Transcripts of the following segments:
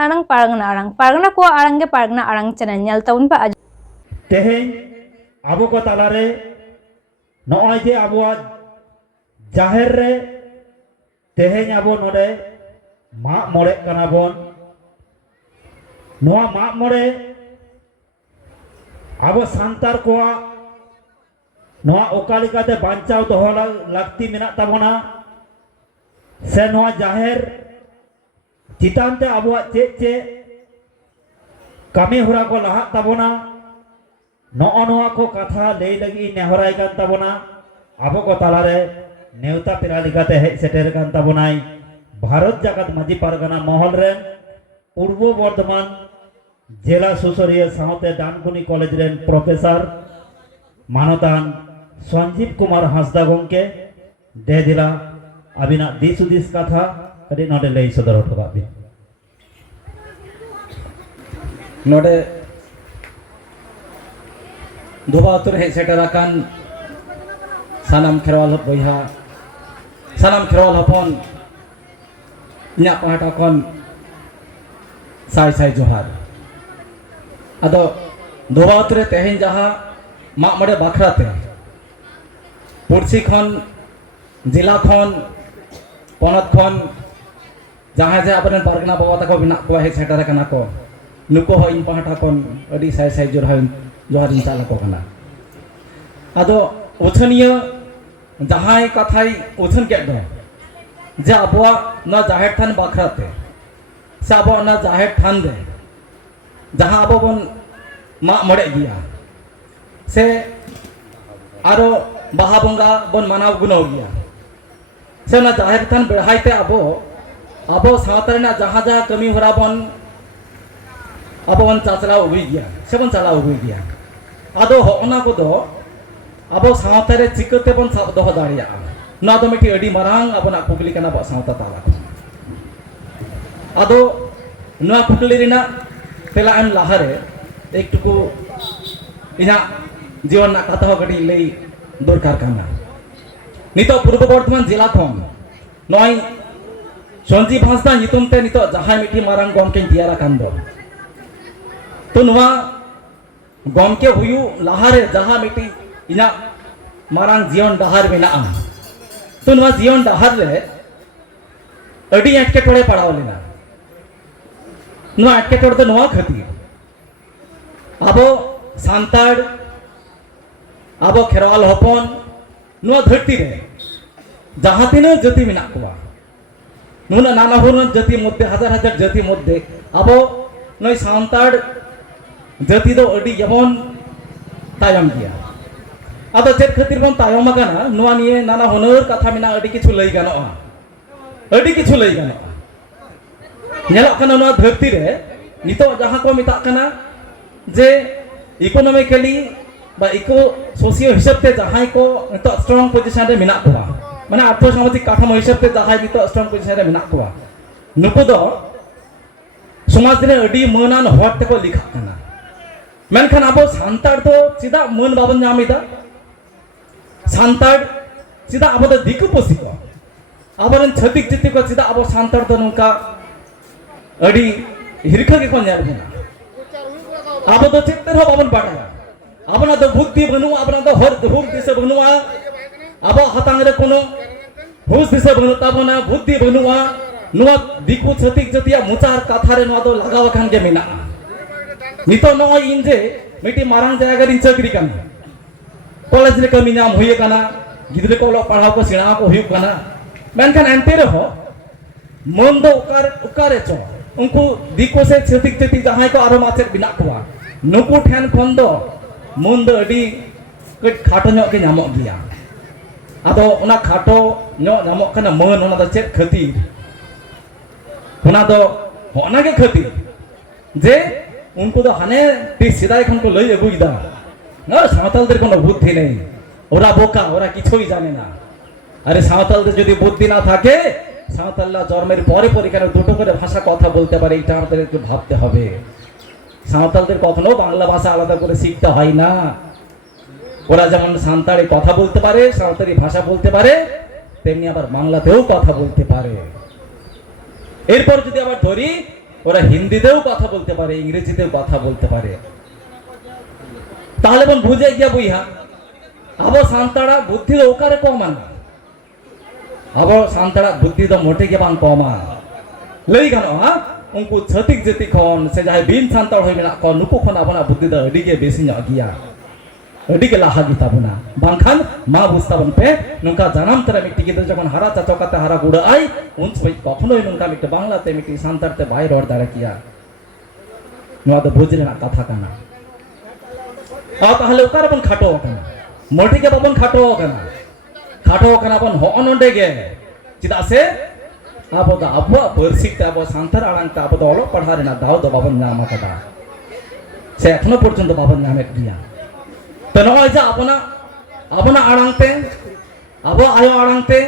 आड़ांग पारगना को आड़ांगे पारगना आड़ांग channel nail ताबुन पे तेहें आबो को तालारे नॉय जे आबो जाहेर रे तेहें आबो नोडे मा मोड़े कना बोन नोआ मा मोड़े आबो सांतार को नोआ ओकालिकाते बांचाव दोहो लाक्ति मेना ताबोना से नोआ जाहेर चितानते आबो चे कामी हुरा को लहा ताबोना नोआ को कथा ले लगी नेहराय कान ताबोना आबो को तालारे नेवता पेरा लिकाते हेज सेटेर कान ताबोनाय भारत जागत माजी पारगना महल रेन पूर्व बर्धमान जिला सुसरिया साउते डानकुनी कॉलेज रेन प्रोफेसर मानतान संजीव कुमार हांसदा गंके दे दिला अबिना दिस उदिस कथा कदि नोडे लई सदर होटो बि नोडे धोबा उतर हेज सेटेर आकान सानाम खेरवाल बयहा सानाम खेरवाल हपन इन्या पहाटा खन साय साय जोहार आदो धोबा उतरे तेहें जहाँ माग मड़े बाखराते पुरसी खन जिला खन पनत खन जहाँ जे अपन पारगना बाबा तको बिना को हेज सेटर कना को नुको हो इन पहाटा खन अडी साय साय जोहार इन चाला को कना आदो उथनिया जहाँ कथाई उथन के दो जे आबुआ ना जाहेर थान बाखराते से आबुआ ना जाहेर थान दे जहाँ आबो बन मा मड़े गिया से आरो बाहा बंगा बन मानाव गुनो गिया से ना जाहेर थान बेढ़ाईते आबो सावतारे ना जहाँ जहाँ कमी होरा बन आबो बन चाचला उबी गिया से बन चला उबी गिया आदो होना को दो आबो सावतारे चिकते बन साब दोहो दाड़िया ना तो मिट्टी अड़ी मारांग अपना कुकली कना बा सावता ताला आदो ना कुकली रिना तेला एम लाहारे एक टुकु इना जीवन ना कथा हो गडी लई दरकार काना नितो पूर्व बर्धमान जिला खन नय संजीव हांसदा नितुम ते नितो जहां मिट्टी मारांग गमके दियारा कान दो तो नवा गमके हुयु लाहारे जहां मिट्टी इना मारांग जीवन डहार मेना तो नवा जीवन डहार रे अडी एटकेटोड़े पड़ाव लेना नवा एटकेटोड़े तो नवा खती आबो सांताड़ आबो खेरवाल हपन नवा धरती रे जहां तीना जाति मेना कोवा नुना नाना हुना जाति मध्य हजार हजार जाति मध्य आबो नय सांताड़ जाति दो अडी जेमन तायम गया आदो चेत खातिर बन तायम आकाना नुआ निये नाना हुनर कथा मेना अडी किछु लई गानोआ अडी किछु लई गानोआ नेलक काना नुआ धरती रे नितो जहां को मिता काना जे इकोनॉमिकली बा इको सोशियो हिसाब ते जहां को नितो स्ट्रांग पोजीशन रे मेना कोआ माने अर्थ सामाजिक काठामो हिसाब ते जहां नितो स्ट्रांग पोजीशन रे मेना कोआ नुको दो समाज रे अडी मनान हर ते को लिखा काना मेनखान आबो सांताड़ तो चिदा मन बाबन नामिदा सांताड़ चिदा आबो दिकु पोसी को आबरन छतिक चिति को चिदा आबो सांताड़ तो नोंका अडी हिरखा के को नेल बना आबो तो चित्तर हो बाबन बाड़ा आबना तो बुद्धि बनु आबना तो हर हुक दिसे बनुआ आबो हतांग रे कोनो हुस दिसे बनु ताबना बुद्धि बनुआ नुआ दिकु छतिक जतिया मुचार कथा रे नुआ तो लगाव खान के मेना नितो नो इंजे मिटी मारांग जायगा रिन चक्री कान कॉलेज रे कमी नाम हुई काना गिदरे को लो पढ़ाव को सिणा को हुई काना मेनखान एंते रहो मन दो उकारे चो उनको दिको से छतिक छतिक जहां को आरो माचे बिना कोआ नुकु ठेन खन दो मन दो अडी कट खाटो नो के नामो गिया आदो ओना खाटो नो नामो काना मन ओना द चेत खातिर ओना दो होना के खातिर जे उनको तो हाने ती सिदाय खन को लई अगुइदा ना सावतालদের কোনো বুদ্ধি নেই ওরা বোকা ওরা কিছুই জানে না আরে সাঁওতালদের যদি বুদ্ধি না থাকে সাঁওতালরা জন্মের পরে পরে কেন দুটো করে ভাষা কথা বলতে পারে এটা আমাদের একটু ভাবতে হবে সাঁওতালদের কখনো বাংলা ভাষা আলাদা করে শিখতে হয় না ওরা যেমন সাঁওতালি কথা বলতে পারে সাঁওতালি ভাষা বলতে পারে তেমনি আবার বাংলাতেও কথা বলতে পারে এরপর যদি আবার ধরি ওরা হিন্দিতেও কথা বলতে পারে, ইংরেজিতেও কথা বলতে পারে। তাহলে বন বুঝে গিয়া বইহা আবো সান্তাড়া বুদ্ধি ᱫᱚ ᱚᱠᱟᱨᱮ ᱠᱚᱢᱟ ᱟᱵᱚ ᱥᱟᱱᱛᱟᱲᱟᱜ ᱵᱩᱫᱽᱫᱷᱤ ᱫᱚ ᱢᱚᱴᱮ ᱜᱮ ᱵᱟᱝ ᱠᱚᱢᱟ ᱞᱟᱹᱭ ᱜᱟᱱᱚᱜᱼᱟ ᱩᱱᱠᱩ ᱪᱷᱟᱹᱛᱤᱠ ᱡᱟᱹᱛᱤ ᱠᱷᱚᱱ ᱥᱮ ᱡᱟᱦᱟᱸᱭ ᱵᱤᱱ ᱥᱟᱱᱛᱟᱲ ᱦᱚᱭ ᱢᱮᱱᱟᱜ ᱠᱚᱣᱟ ᱱᱩᱠᱩ ᱠᱷᱚᱱ ᱟᱵᱚᱱᱟᱜ ᱵᱩᱫᱽᱫᱷᱤ ᱫᱚ ᱟᱹᱰᱤ ᱜᱮ ᱵᱮᱥᱤ ᱧᱚᱜ ᱜᱮᱭᱟ, ᱟᱹᱰᱤ ᱜᱮ ᱞᱟᱦᱟ ᱜᱮ ᱛᱟᱵᱚᱱᱟ। ᱵᱟᱝᱠᱷᱟᱱ ᱢᱟ ᱵᱩᱡᱽ ᱛᱟᱵᱚᱱ ᱯᱮ ᱱᱚᱝᱠᱟ ᱡᱟᱱᱟᱢ ᱛᱚᱨᱟ ᱢᱤᱫᱴᱤᱡ ᱜᱤᱫᱽᱨᱟᱹ ᱡᱚᱠᱷᱚᱱ ᱦᱟᱨᱟ ᱪᱟᱪᱚ ᱠᱟᱛᱮ ᱦᱟᱨᱟ ᱵᱩᱲᱟᱹᱜᱼᱟᱭ ᱩᱱ ᱥᱚᱢᱚᱭ ᱠᱚখনোই ᱱᱚᱝᱠᱟ ᱢᱤᱫᱴᱤᱡ ᱵᱟᱝᱞᱟᱛᱮ ᱢᱤᱫᱴᱤᱡ ᱥᱟᱱᱛᱟᱲᱛᱮ ᱵᱟᱭ ᱨᱚᱲ ᱫᱟᱲᱮ ᱠᱮᱭᱟ। ᱱᱚᱣᱟ ᱫᱚ ᱵᱩᱡᱽ ᱨᱮᱱᱟᱜ ᱠᱟᱛᱷᱟ ᱠᱟᱱᱟ। তাহলে ᱚᱠᱟ ᱨᱮᱵᱚᱱ ᱠᱷᱟᱴᱚ ᱟᱠᱟᱱᱟ? ᱢᱚᱴᱮ ᱜᱮ ᱵᱟᱵᱚᱱ ᱠᱷᱟᱴᱚ ᱟᱠᱟᱱᱟ। ᱠᱷᱟᱴᱚ ᱟᱠᱟᱱᱟ ᱵᱚᱱ ᱦᱚᱸᱜᱼᱚ ᱱᱚᱰᱮ ᱜᱮ, ᱪᱮᱫᱟᱜ ᱥᱮ ᱟᱵᱚ ᱫᱚ ᱟᱵᱚᱣᱟᱜ ᱯᱟᱹᱨᱥᱤ ᱛᱮ ᱟᱵᱚ ᱥᱟᱱᱛᱟᱲ ᱟᱲᱟᱝ ᱛᱮ ᱟᱵᱚ ᱫᱚ ᱚᱞᱚᱜ ᱯᱟᱲᱦᱟᱣ ᱨᱮᱱᱟᱜ ᱫᱟᱣ ᱫᱚ ᱵᱟᱵᱚᱱ ᱧᱟᱢ ᱟᱠᱟᱫᱟ, ᱥᱮ ᱮখᱚᱱᱳ ᱯᱚᱨᱡᱚᱱᱛᱚ ᱵᱟᱵᱚᱱ ᱧᱟᱢᱮᱫ ᱜᱮᱭᱟ। ᱛᱚ ᱱᱚᱜᱼᱚᱭ ᱡᱮ ᱟᱵᱚᱱᱟᱜ ᱟᱲᱟᱝ তে ᱟᱵᱚ ᱟᱭᱳ ᱟᱲᱟᱝ তে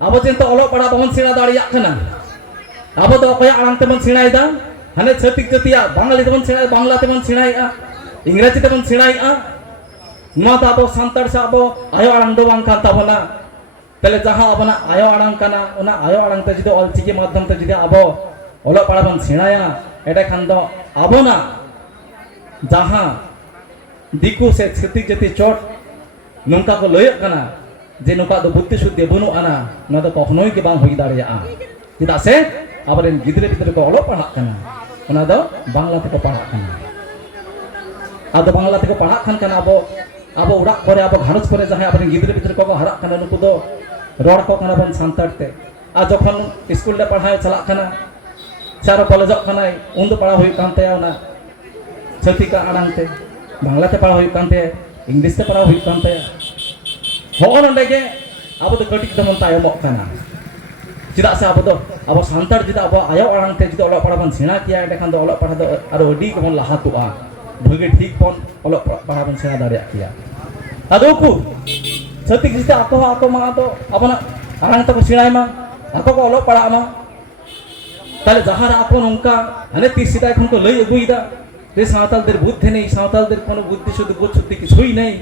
ᱟᱵᱚ ᱡᱮ ᱚᱞᱚᱜ ᱯᱟᱲᱦᱟᱣ ᱵᱟᱵᱚᱱ ᱥᱮᱬᱟ ᱫᱟᱲᱮᱭᱟᱜ ᱠᱟᱱᱟ। ᱟᱵᱚ ᱫᱚ ᱚᱠᱚᱭᱟᱜ ᱟᱲᱟᱝ ᱛᱮᱵᱚᱱ ᱥᱮᱬᱟᱭᱮᱫᱟ? ᱦᱟᱱᱮ ᱪᱷᱟᱹᱛᱤᱠ ᱡᱟᱹᱛᱤᱭᱟᱜ ᱵᱟঙᱟᱞᱤ ᱛᱮᱵᱚᱱ ᱥᱮᱬᱟᱭᱮᱫᱟ, ᱵᱟᱝলা ᱛᱮᱵᱚᱱ ᱥᱮᱬᱟᱭᱮᱫᱟ, ইংরেজি তেবন ছেড়াইয়া। নয় তো আবো সান্তাড় সে আবো আয়ো আড়াং দো বাং কান তাবনা। তাহলে যাহা আবনা আয়ো আড়াং কানা ওনা আয়ো আড়াং তে যদি অলচিকি মাধ্যম তে যদি আবো অল পাড়া বন ছেড়াইয়া এটা খান দো আবনা যাহা দিকু সে ছাতিক জাতি চট নৌকা কো লয়ক কানা যে নৌকা দো বুদ্ধি শুদ্ধি বনু আনা না তো কখনোই কে বাং হই দাঁড়িয়া। চিদা সে আবরেন গিদরে গিদরে কো অল পাড়া কানা ওনা দো বাংলা তে কো পাড়া কানা। আদো বাংলা থেকে পড়া খান কানা আবো উড়াক করে আবো ঘারজ করে যাহাই আবরেন গিদরে গিদরে কো হারাক কানা নুকু দো রড় কো কানা বন সান্তাড় তে। আর যখন স্কুল রে পড়ায় চালাক কানা চার কলেজক কানাই উন দো পড়া হই কান তে না ছাতিকা আড়াং তে, বাংলাতে পড়া হই কান তে, ইংলিশ তে পড়া হই কান তে। হো নডে গে আবো দো কটিক দমন তায়মক কানা। চিদা সে আবো সান্তাড় যদি আবো আয়ো আড়াং তে যদি অল পড়া বন সেনা কিয়া এটা খান দো অল পড়া দো আর ওডি কমন লাহাতুয়া ভাগে ঠিক পন অল পড়া বন সেনা দাঁড়িয়ে কিয়া। আদো কু ছাতিক জিতে আতো মা তো আপনা আড়াং তো সেনাই মা আতো কো অল পড়া মা। তাহলে যাহারা আপন অঙ্কা হানে তিস সিটা এখন তো লই এগুইদা যে সাঁওতালদের বুদ্ধি নেই, সাঁওতালদের কোনো বুদ্ধি শুদ্ধ বোধ শুদ্ধি কিছুই নেই।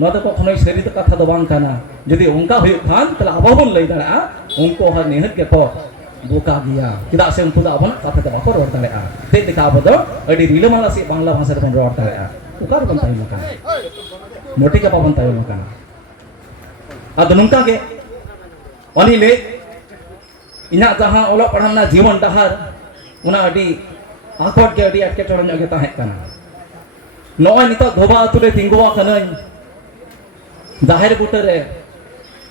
নয়তো কখনোই সেরিত কথা তো বাং কানা। যদি অঙ্কা হয়ে খান তাহলে আবো বন লই দাঁড়া অঙ্ক হার নিহত কে কো বোকা গিয়া। চিদা সে উনকু দো আবনা কথা দো বাকো রড় দাঁড়া তে দেখা আবো দো আডি রিলমালা সে বাংলা ভাষা রে বন রড় দাঁড়া উকার বন তাই মকানা মোটি কে পাবন তাই মকানা। আদো নংকা গে অনি লে ইনা যাহা অল পড়ানা জীবন ডাহার ওনা আডি আকট গে আডি আটকে টড় ᱧᱚᱜ গে তাহে কানা। নয় নিত ধোবা আতুরে তিঙ্গুয়া কানাই জাহের বুটরে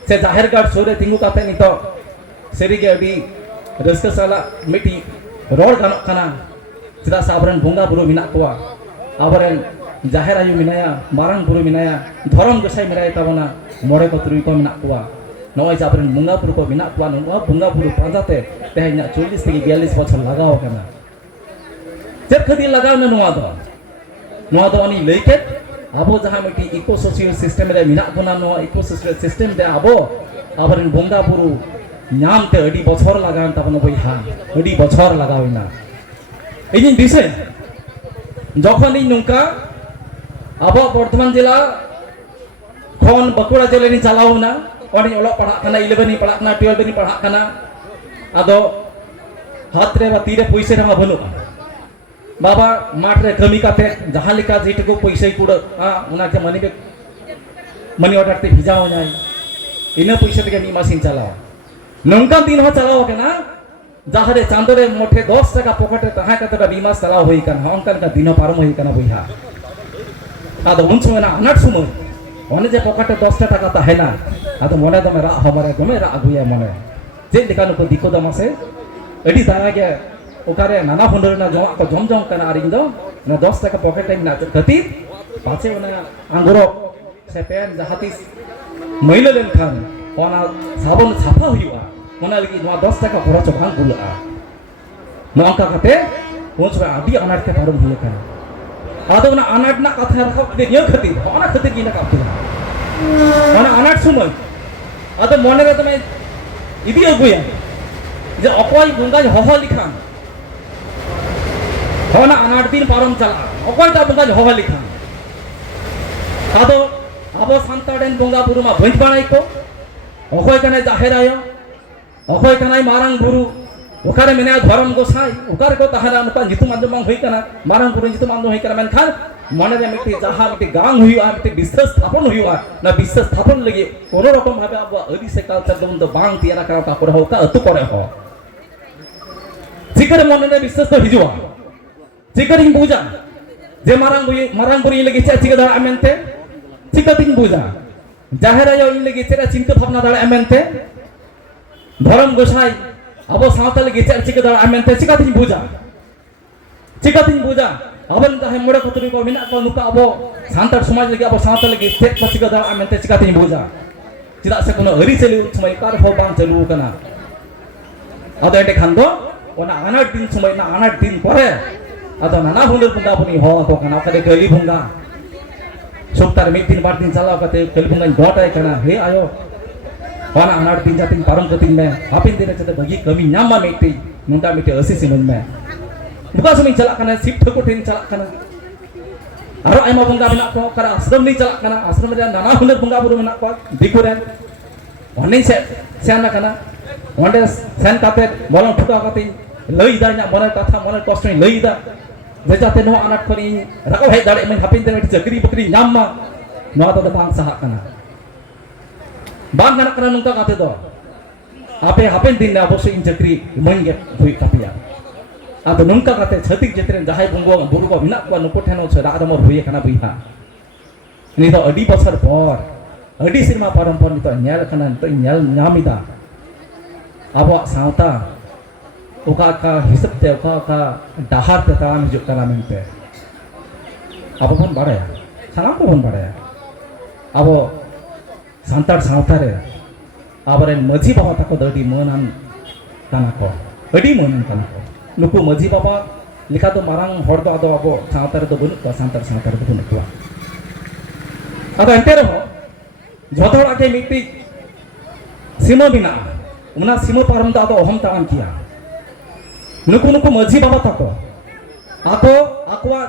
সে জাহের গাড় সোরে তিঙ্গু কাতে নিত সেরিগে আডি রসকা সালা মিটি রড় গানক কানা। চিদা সাবরেন বঙ্গা বুরু মিনা কোয়া আবরেন জাহের আয়ু মিনায়া মারাং বুরু মিনায়া ধরম গোসাই মিনায় তাবনা মরে কো তুরুই কো মিনা কোয়া। নয় জাবরেন বঙ্গা বুরু কো মিনা কোয়া নয়া বঙ্গা বুরু পাজাতে তেহেনা 40 থেকে 42 বছর লাগাও কানা। চেক খাতি লাগাও না নোয়া দো আনি লইকেট আবো যাহা মিটি ইকো সোশিয়াল সিস্টেম রে মিনা বনা নোয়া ইকো সোশিয়াল সিস্টেম দে আবো আবরেন বঙ্গা বুরু নাম তে আডি বছর লাগান তাবনা বইহা আডি বছর লাগাওইনা। এই দিন দিছে যখন এই নৌকা আবো বর্ধমান জেলা খন বাঁকুড়া জেলা নি চালাও না অনি অল পড়া কানা 11 নি পড়া কানা 12 নি পড়া কানা। আদো হাত রে বা তীরে পয়সা রে মা বনু বাবা মাঠ রে কামি কাতে যাহা লেকা যেটুকু পয়সাই কুড় ওনা কে মানি অর্ডার তে ভিজাও যায় ইনা পয়সা থেকে মি মাসিন চালাও। নৌকা দিন হ চালাও কেনা যাহারে চাঁদরে মোটে 10 টাকা পকেটে তাহা কাতে বিমাস চালাও হই কান হংকান কা দিন পারম হই কানা বইহা। আদো উন সময় না আনাট সময় অনে যে পকেটে 10 টাকা তাহে না আদো মনে দমে রা হমারে দমে রা আগুয়া মনে যে লেকানো কো দিকো দমাসে এডি দায়া গে ওকারে নানা হুন্ডর না জমা কো জমজম কানা আর ইংদো না 10 টাকা পকেটে না গতি পাছে ওনা আঙ্গুরো সে পেন জাহাতিস মইলা লেন খান ওনা সাবন ছাপা হইবা ওনা লাগি 10 টাকা খরচ ভাঙ গুলা নঙ্কা কাতে ওছ আদি আনারতে পারম হইয়া কানা। আদো না আনাট না কথা রাখো দে নিয় খাতি ওনা খাতি কি না কাপতি ওনা আনাট সময় আদো মনে রে তুমি ইদি অগুয়া যে অকয় বঙ্গা হহ লিখান হনা আনাট দিন পারম চালা অকয় তা বঙ্গা হহ লিখান। আদো আবো সান্তাড়েন বঙ্গা বুরু মা ভইজ বানাই কো অকয় কানাই জাহের আয় অকয় কানাই মারাং বুরু ओकारे मेना धर्म गोसाई ओकारे को तहाना नुका नितुम आंदो मांग होई कना मारंग पुरो नितुम आंदो होई कना मेनखान मने रे मिट्टी जहां मिट्टी गांग हुआ मिट्टी विश्वास स्थापन हुआ ना विश्वास स्थापन लगे कोनो रकम भाबे अब अदि से कल्चर दम तो बांग तियारा करा ता करे होता अतु करे हो चिकर मने रे विश्वास तो हिजुआ चिकर इन पूजा जे मारंग पुरी लगे चे चिकर दा अमेनते चिकर तिन पूजा जाहेरा यो इन लगे चे चिंता भावना दा अमेनते धर्म गोसाई अब सावता लगे चे चिकर दा अमेनते चिकर तिन पूजा अबन ताहे मोड़े कुतरी को मिना को नुका अबो सांतार समाज लगे अब सावता लगे चे चिकर दा अमेनते चिकर तिन पूजा चिदा से कोनो हरि चलु समय कार हो बांग चलु कना अदो एटे खान दो ओना अनाट दिन समय ना अनाट दिन परे अदो नाना हुंडर बुंगा बुनी हो को कना कदे गली बुंगा सुक्तार मिट दिन बार दिन चलाव कते गली बुंगा गोटाय कना हे आयो ओना अनाट दिन जातिन पारम कतिन में हापिन दिन चते बगी कमी न्यामा मिटी नुंटा मिटे असी सिमन में बुका सुमिन चला कना सिप ठको ठिन चला कना आरो आयमा बुंगा बिना को करा आश्रम नि चला कना आश्रम रे नाना हुंडर बुंगा बुरु मेना को दिकु रे ओने से सेना कना ओंडे सेन काते बोलो ठुका कतिन लई दा ना मने कथा मने कष्ट नि लई दा जे जाते नो अनाट करी राको हे दाड़े मन हापिन दिन चकरी बकरी न्यामा नो तो बांग सहा कना बांग गना कना नुका काते दो आपे हापिन दिन ना अवश्य इन चकरी मन गे हुई कापिया आदो नुका काते छतिक जेतरे जहाय बुंगो बुरु को बिना को नुको ठेनो छरा आदम हुई कना बुइहा नि तो अडी बছর पर अडी सिरमा परम्पर नि तो न्याल कना तो न्याल नामिदा अब सावता ओका का हिसाब ते ओका का डाहार ते ताम हिजुक कना मेनते अब बन बाड़ाया सानाम को बन बाड़ाया अब सांतार सावता रे आबरे मजी बाबा ताको दडी मनन कना को अडी मनन कना को नुकु मजी बाबा लिखा तो मारंग हर दो आदो अब सावता रे तो बनु को सांतार रे तो बनु को आदो एंते रे हो जोथोड़ आके मिट्टी सीमा बिना उना सीमा पारम दा तो अहम ताम किया नुकु नुकु मजी बाबा ताको आको आकोआ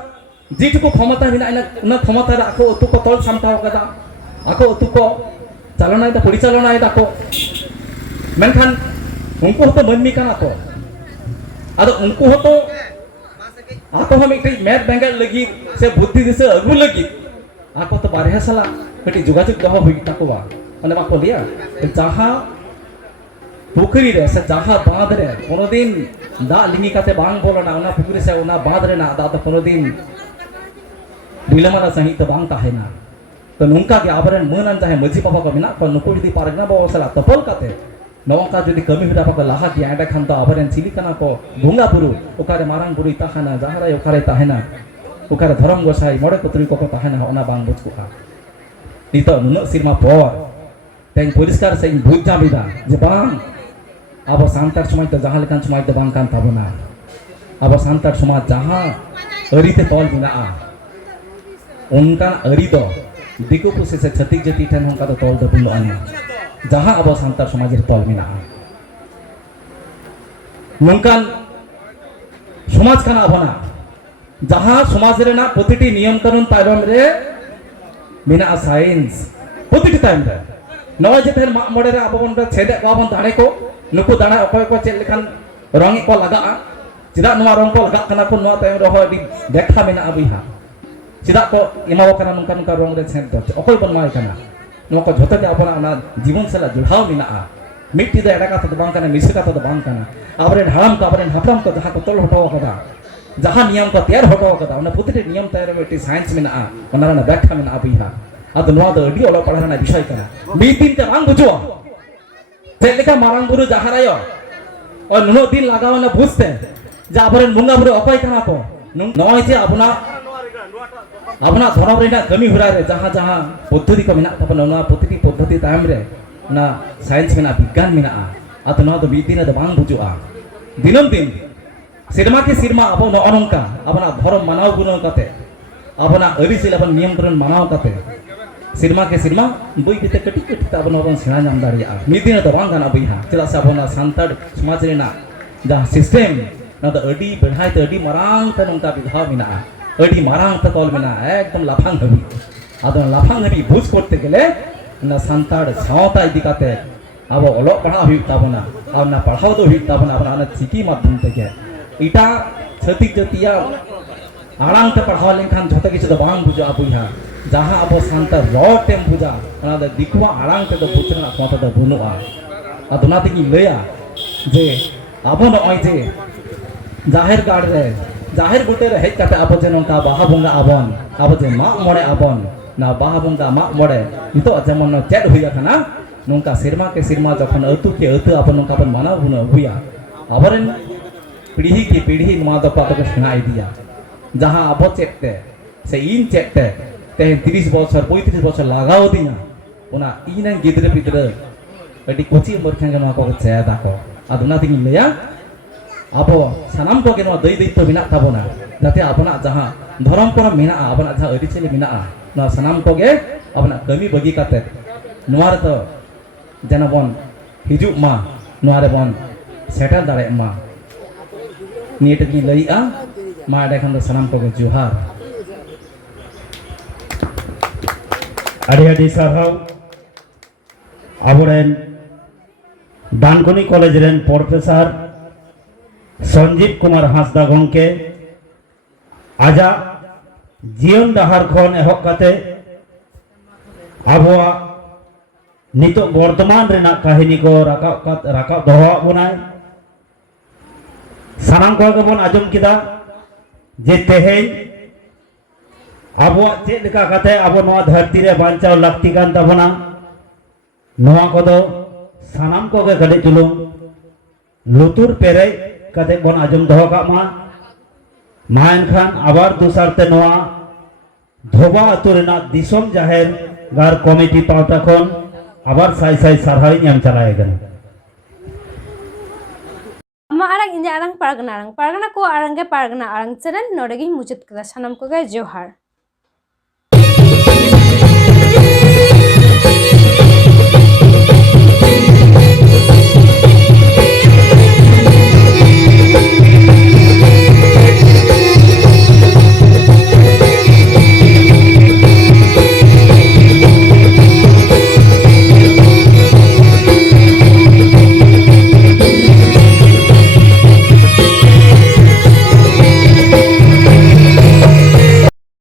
जिटुकु क्षमता हिना उना क्षमता रे आको अतु को तोल सामटाव कदा आको अतु को चालनाय दा परिचालनाय दा को मेनखान उनको तो मनमी काना को आदो उनको तो आको हम एक मैथ बेंगल लगी से बुद्धि दिसे अगु लगी आको तो बारहे साला कटी जोगाजोग दहो हुई ताकोवा माने बाको लिया जहां पुखरी रे से जहां बांध रे कोनो दिन दा लिंगी काते बांग बोलना उना पुखरी से उना बांध रे ना दा तो कोनो दिन बिलमाना सही तो बांग ताहेना तो नुंका के आबरन मनन चाहे मजी पापा को मिना को नुको जदी पारगना बो सला तपल काते नौका जदी कमी हुदा पापा लाहा की आडा खान तो आबरन चिली कना को भुंगा पुरु ओकारे मारंग पुरु ताहाना जहारा ओकारे ताहेना ओकारे धर्म गोसाई मोड़े कुतरी को ताहेना ओना बांग बुझकुहा नितो नुनो सिरमा पर तेन परिष्कार से बुझ जाबिदा जे बांग अब सांतार समाज तो जहां लेकान समाज तो बांग कान ताबना अब सांतार समाज जहां अरिते तौल बिना उनका अरि दो दिको पुसे से छतिक जति ठन हमका तो तौल दो बुलो आने जहां अब सांतार समाज रे तौल बिना नंकान समाज खाना अबना जहां समाज रे ना प्रतिटी नियम कानून तायरम रे बिना साइंस प्रतिटी टाइम रे नवा जेथेर मा मोड़े रे अबन रे छेदे बाबन दाणे को नुकु दाणा अकय को चेल लेखान रंग को लगा चिदा नुवा रंग को लगा कना को नुवा तायम रे हो देखा मेना अबिहा चिदा को इमाव कना नुका नुका रंग रे छेद दो अकय बन माय कना नुवा को झोतो के अपना ना जीवन सला जुड़ाव मेना मिट्टी दे एडा का तो बांग कना मिसे का तो बांग कना आबरे हराम का आबरे हापराम को जहां को तोल हटाव कदा जहां नियम को तैयार हटाव कदा उना प्रतिटी नियम तैयार में साइंस मेना उना ना व्याख्या मेना अबिहा आदो नुवा दो अडी ओला पढ़ाना विषय कना मी दिन ते बांग बुझो चेलेका मारंग बुरु जहारायो और नुनो दिन लगाव ना बुझते जा आबरन बुंगा बुरु अकय कना को नय जे अपना धर्म रेना कमी हुरा रे जहां जहां पद्धति को मेना तपन ना प्रतिटी पद्धति ताम रे ना साइंस मेना विज्ञान मेना आतो ना दो मी दिन दो बांग बुझुआ दिनम दिन सिरमा के सिरमा अब न अनंका अपना धर्म मानाव गुण कते अपना अरिसिल अपन नियम कानून मानाव कते सिरमा के सिरमा बई बिते कटी कटी तबन अपन सेना नाम दारिया मिदिन तो बांग गाना बइहा चला से अपना सांताड़ समाज रेना जा सिस्टम ना तो अडी बढ़ाई तो अडी मरांग त नंका विधाव मिना अडी मरांग त तोल मिना एकदम लाफांग हबी आदो लाफांग हबी बुझ करते गेले ना सांताड़ सावता इदी काते अब ओलो पढ़ा हुई ताबना और ना पढ़ाओ तो हुई ताबना अपना ना चिकी माध्यम तक इटा छतिक जतिया आड़ांग ते पढ़ाओ लेखान झोता किछु तो बांग बुझा बुझा जहां अब सांता रॉ टेम बुझा ना द दिखवा आड़ांग ते तो बुझना कोता तो बुनुआ अदुना तिकी लया जे अब न ओय जे जाहिर गाड़ रे जाहिर गुटे रे हेज काते अब जे नोंका बाहा बंगा आबन अब जे मा मोड़े आबन ना बाहा बंगा मा मोड़े नितो जेमन चेड हुया खाना नोंका सिरमा के सिरमा जखन अतु के अतु अब नोंका बन माना बुना हुया अबरन पीढ़ी की पीढ़ी नोआ द पातो के सेना इदिया जहां अब चेते से इन चेते ते 30 बछर 35 बछर लागाव दिना ओना इना गिद्रे पिद्रे अडी कोची उमर खान नोआ को चेदा को अदुना तिंग लया अब सानाम को के नोआ दै दैत्य बिना ताबोना जाते अपना जहां धर्म को मेना अपना जहां अरिचली मेना नोआ सानाम को के अपना कमी बगी काते नोआ तो जनबन हिजु मा नोआ रे बन सेटल दाड़े मा नीट की लईआ मा देखन तो सानाम को के जोहार अड़ी अड़ी साराव आबोरेन डानकुनी कॉलेज रेन प्रोफेसर संजीव कुमार हांसदा गंके आजा जीवन डहार खन एहब काते आबोआ नितो वर्तमान रेना कहानी को राकाब दोहा बनाय सानाम को के बन आजम किदा जे तेहेन आबोआ चेद लेका काते आबो नोआ धरती रे बांचाव लाक्ति कान ताबोना नोआ कोदो सानाम को के गडे चुलुं लुतुर पेरे काते बन आजम दोहो का मा एनखान आबार दुसारते नोआ धोबा अतु रेना दिसोम जाहेर गार कमिटी पावटा खन आबार साई साई सारहाई ᱧᱟᱢ ᱪᱟᱞᱟᱭ ᱠᱟᱱᱟ ᱟᱢᱟᱜ ᱟᱲᱟᱝ ᱤᱧᱟᱹᱜ ᱟᱲᱟᱝ ᱯᱟᱨᱜᱟᱱᱟ ᱠᱚ ᱟᱲᱟᱝ ᱜᱮ ᱯᱟᱨᱜᱟᱱᱟ ᱟᱲᱟᱝ ᱪᱮᱱᱮᱞ ᱱᱚᱰᱮ ᱜᱤᱧ ᱢᱩᱪᱟᱹᱫ ᱠᱮᱫᱟ ᱥᱟᱱᱟᱢ ᱠᱚᱜᱮ ᱡᱚᱦᱟᱨ।